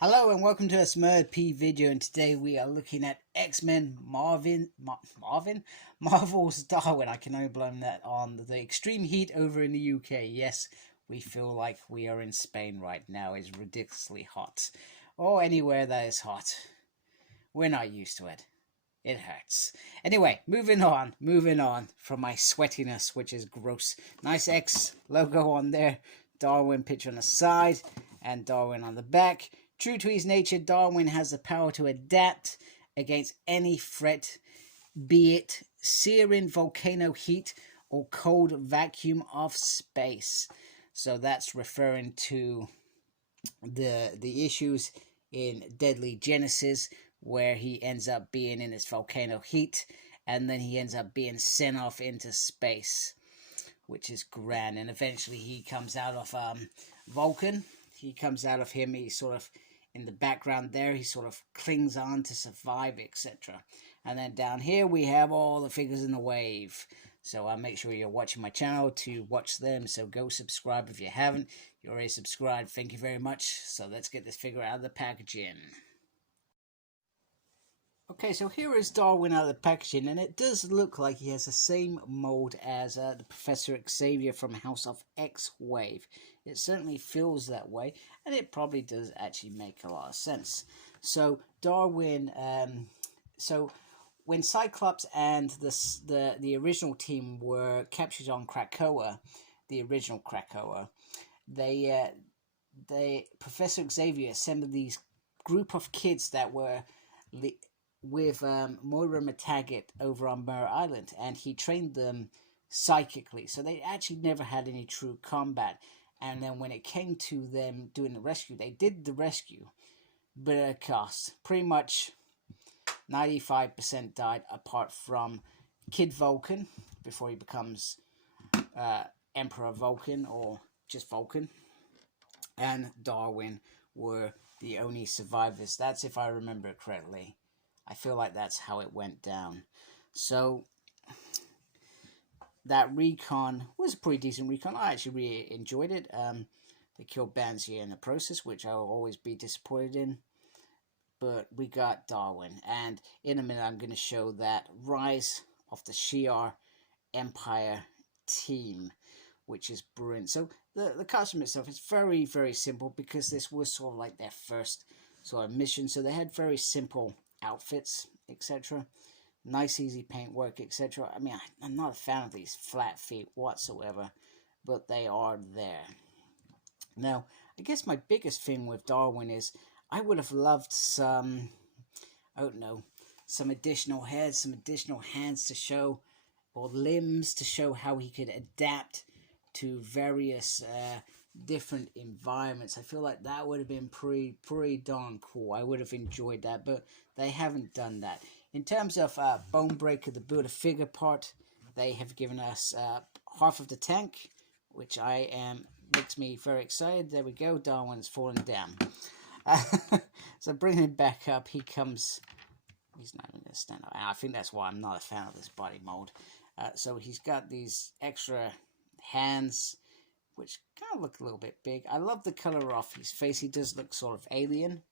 Hello and welcome to a Smurd P video, and today we are looking at X-Men Marvel's Darwin. I can only blame that on the extreme heat over in the UK. Yes, we feel like we are in Spain right now. It's ridiculously hot. Or anywhere that is hot. We're not used to it. It hurts. Anyway, moving on from my sweatiness, which is gross. Nice X logo on there. Darwin picture on the side and Darwin on the back. True to his nature, Darwin has the power to adapt against any threat, be it searing volcano heat or cold vacuum of space. So that's referring to the issues in Deadly Genesis, where he ends up being in this volcano heat, and then he ends up being sent off into space, which is grand. And eventually he comes out of Vulcan. He comes out of him. He's sort of in the background there. He sort of clings on to survive, etc. And then down here we have all the figures in the wave. So make sure you're watching my channel to watch them. So go subscribe if you haven't. You're already subscribed. Thank you very much. So let's get this figure out of the packaging. Okay, so here is Darwin out of the packaging, and it does look like he has the same mold as the Professor Xavier from House of X-Wave. It certainly feels that way, and it probably does actually make a lot of sense. So Darwin, so when Cyclops and the original team were captured on Krakoa, the original Krakoa, they Professor Xavier assembled these group of kids that were with Moira McTaggart over on Mare Island, and he trained them psychically, so they actually never had any true combat. And then when it came to them doing the rescue, they did the rescue, but at a cost. Pretty much 95% died, apart from Kid Vulcan before he becomes Emperor Vulcan, or just Vulcan, and Darwin were the only survivors. That's if I remember it correctly. I feel like that's how it went down. So that recon was a pretty decent recon. I actually really enjoyed it. They killed Banzier in the process, which I will always be disappointed in. But we got Darwin, and in a minute I'm going to show that Rise of the Shi'ar Empire team, which is brilliant. So the costume itself is very, very simple, because this was sort of like their first sort of mission. So they had very simple outfits, etc. Nice easy paintwork, etc. I mean, I'm not a fan of these flat feet whatsoever, but they are there. Now, I guess my biggest thing with Darwin is I would have loved some, I don't know, some additional heads, some additional hands to show, or limbs to show how he could adapt to various different environments. I feel like that would have been pretty darn cool. I would have enjoyed that, but they haven't done that. In terms of Bonebreaker, the Build-A-Figure part, they have given us half of the tank, which makes me very excited. There we go, Darwin's fallen down. So bringing him back up, he comes, he's not even going to stand up. I think that's why I'm not a fan of this body mold. So he's got these extra hands, which kind of look a little bit big. I love the color of his face. He does look sort of alien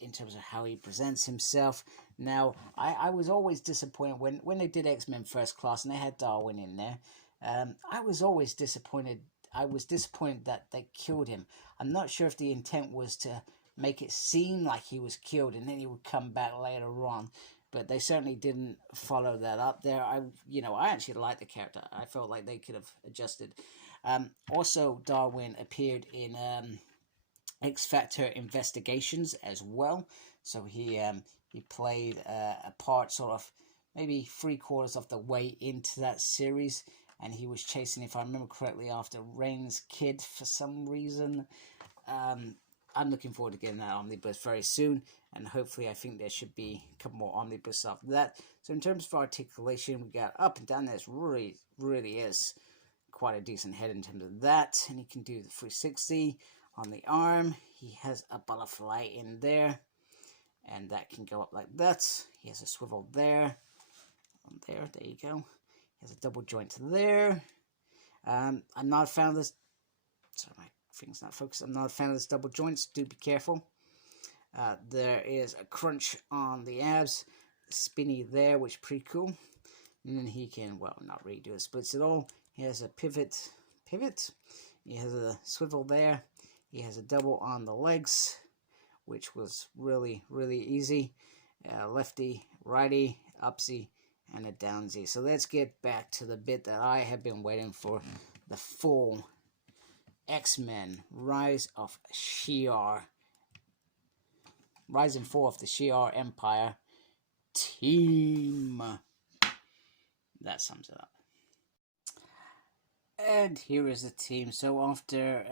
in terms of how he presents himself. Now, I was always disappointed when they did X-Men First Class and they had Darwin in there. I was always disappointed. I was disappointed that they killed him. I'm not sure if the intent was to make it seem like he was killed and then he would come back later on. But they certainly didn't follow that up there. I actually liked the character. I felt like they could have adjusted. Also, Darwin appeared in X Factor Investigations as well. So he played a part sort of maybe 3/4 of the way into that series. And he was chasing, if I remember correctly, after Rain's kid for some reason. I'm looking forward to getting that omnibus very soon, and hopefully I think there should be a couple more omnibus after that. So in terms of articulation, we got up and down. This really is quite a decent head in terms of that, and he can do the 360 on the arm. He has a butterfly in there, and that can go up like that. He has a swivel there, there you go. He has a double joint there. I'm not a fan of this. Sorry, my thing's not focused. I'm not a fan of this double joints. Do be careful. There is a crunch on the abs, spinny there, which is pretty cool. And then he can, well, not really do it, splits it all. He has a pivot. He has a swivel there. He has a double on the legs, which was really, really easy. Lefty, righty, upsy, and a downsy. So let's get back to the bit that I have been waiting for. The full X-Men Rise of Shi'ar. Rise and Fall of the Shi'ar Empire team. That sums it up. And here is the team. So after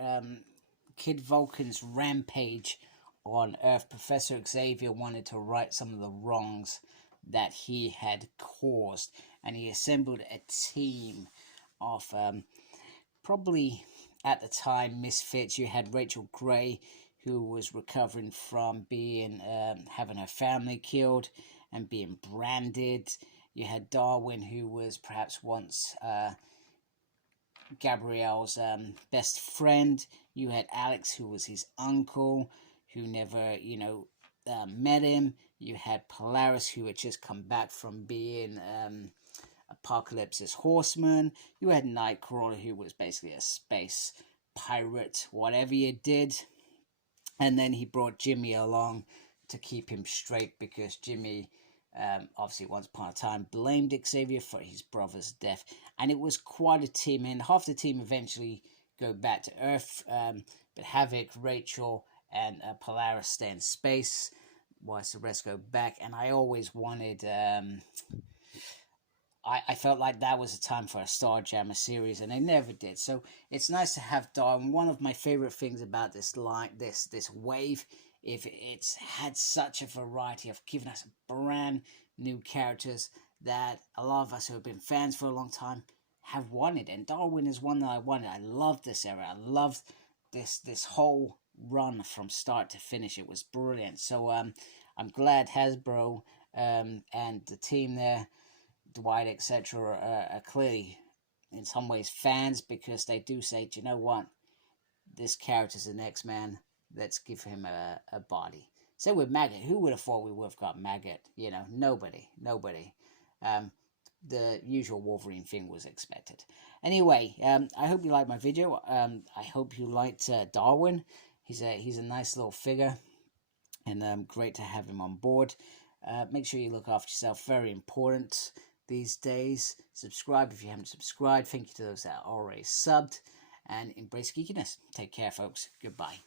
Kid Vulcan's rampage on Earth, Professor Xavier wanted to right some of the wrongs that he had caused, and he assembled a team of probably at the time misfits. You had Rachel Gray, who was recovering from being having her family killed and being branded. You had Darwin, who was perhaps once Gabrielle's best friend. You had Alex, who was his uncle, who never, met him. You had Polaris, who had just come back from being Apocalypse's horseman. You had Nightcrawler, who was basically a space pirate, whatever you did. And then he brought Jimmy along to keep him straight, because Jimmy, obviously once upon a time, blamed Xavier for his brother's death. And it was quite a team, and half the team eventually go back to Earth. But Havoc, Rachel, and Polaris stay in space, whilst the rest go back. And I always wanted... I felt like that was a time for a Starjammer series, and they never did. So it's nice to have Darwin. One of my favorite things about this line, this wave, if it's had such a variety of giving us brand new characters that a lot of us who have been fans for a long time have wanted. And Darwin is one that I wanted. I loved this era. I loved this whole run from start to finish. It was brilliant. So I'm glad Hasbro and the team there, Dwight, etc., are clearly in some ways fans, because they do say, do you know what, this character's an X-Man, let's give him a body. So with Maggot, who would have thought we would have got Maggot? Nobody. The usual Wolverine thing was expected. Anyway, I hope you liked my video. I hope you liked Darwin. He's a nice little figure, and great to have him on board. Make sure you look after yourself, very important these days. Subscribe if you haven't subscribed. Thank you to those that are already subbed, and embrace geekiness. Take care, folks. Goodbye.